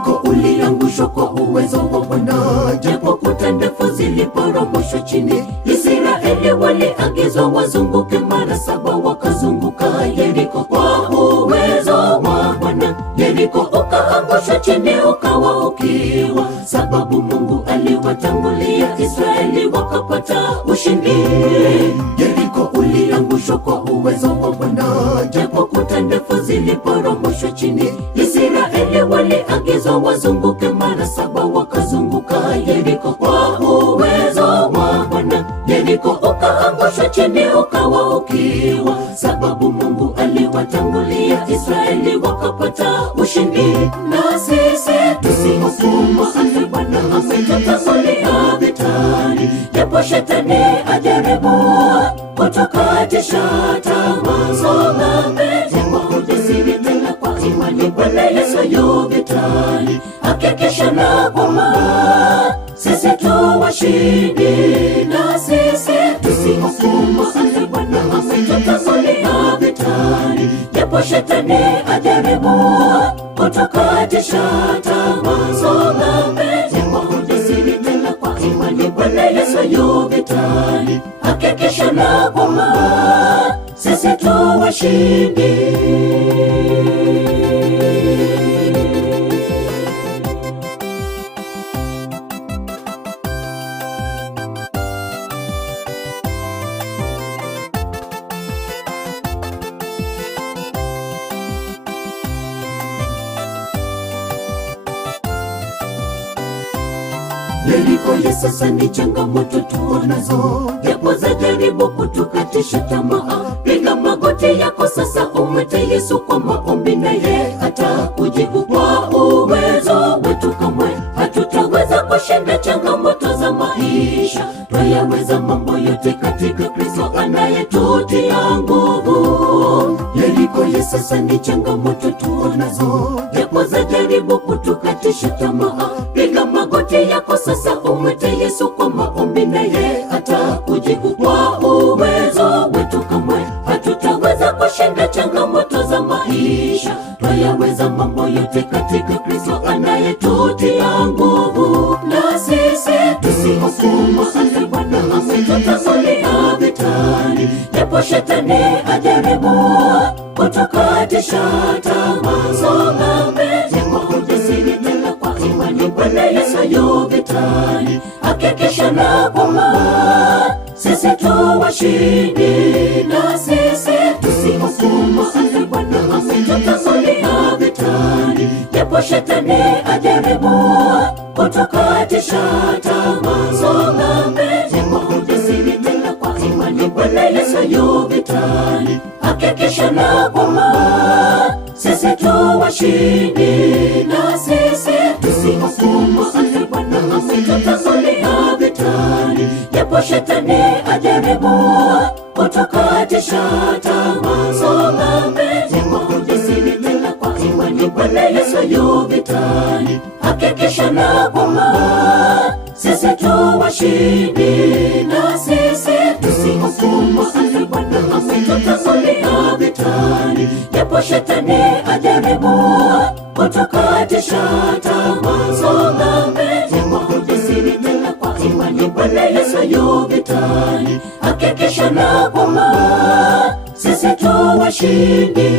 Yeriko uliangushwa kwa uwezo wa Bwana, japo kuta ndefu ziliporomoshwa chini. Israeli waliagizwa wazunguke mara 7, wakazunguka Yeriko kwa uwezo wa Bwana. Yeriko ukaangushwa chini, ukawa ukiwa, sababu Mungu aliwatangulia Israeli wakapata ushindi. Yeriko uliangushwa kwa uwezo wa Bwana, japo kuta ndefu ziliporomoshwa chini. Israeli waliagizwa wazunguke mara 7, wakazunguka Yeriko kwa uwezo wa Bwana. Yeriko ukaangushwa chini, ukawa ukiwa, sababu Mungu aliwatangulia Israeli wakapata ushindi. Na sisi tusihofu, maana Bwana ametutangulia vitani, japo shetani ajaribu kutukatisha tamaa. Songa mbele kwa ujasiri, tena kwa imani, Bwana Yesu yu vitani. Hakikisha na kwamba sisi tu washindi. Na sisi tusihofu, maana Bwana ametutangulia vitani, japo shetani ajaribu kutukatisha tamaa. Songa mbele kwa ujasiri, tena kwa imani, Bwana Yesu yu vitani. Hakikisha na kwamba sisi tu washindi. Yeriko ya sasa ni changamoto tuonazo, japo za jaribu kutukatisha tamaa. Piga magoti yako sasa, umwite Yesu kwa maombi, naye atakujibu. Kwa uwezo wetu kamwe hatutaweza kushinda changamoto za maisha, twayaweza mambo yote katika Kristo anayetutia nguvu. Yeriko ya sasa ni changamoto tuonazo, japo za jaribu kutukatisha tamaa. Piga magoti yako sasa, umwite Yesu kwa maombi, naye atakujibu. Kwa uwezo wetu kamwe hatutaweza kushinda changamoto za maisha, twayaweza mambo yote katika Kristo anayetutia nguvu. Na sisi tusihofu, maana Bwana ametutangulia vitani, japo shetani ajaribu kutukatisha tamaa. Songa mbele kwa ujasiri, tena kwa imani, Bwana Yesu yu vitani. Hakikisha na kwamba sisi tu washindi. Na sisi tusihofu, maana Bwana ametutangulia vitani, japo shetani ajaribu kutukatisha tamaa. Songa mbele kwa ujasiri, tena kwa imani, Bwana Yesu yu vitani. Hakikisha na kwamba sisi tu washindi. Na sisi tusihofu, maana Bwana ametutangulia vitani, japo shetani ajaribu kutukatisha tamaa. Songa mbele kwa ujasiri, tena kwa imani, Bwana Yesu yu vitani. Hakikisha na kwamba sisi tu washindi. Na sisi tusihofu, maana Bwana ametutangulia vitani, japo shetani ajaribu kutukatisha tamaa. Songa mbele kwa ujasiri, tena kwa imani, Bwana Yesu yu vitani. Hakikisha na kwamba sisi tu washindi.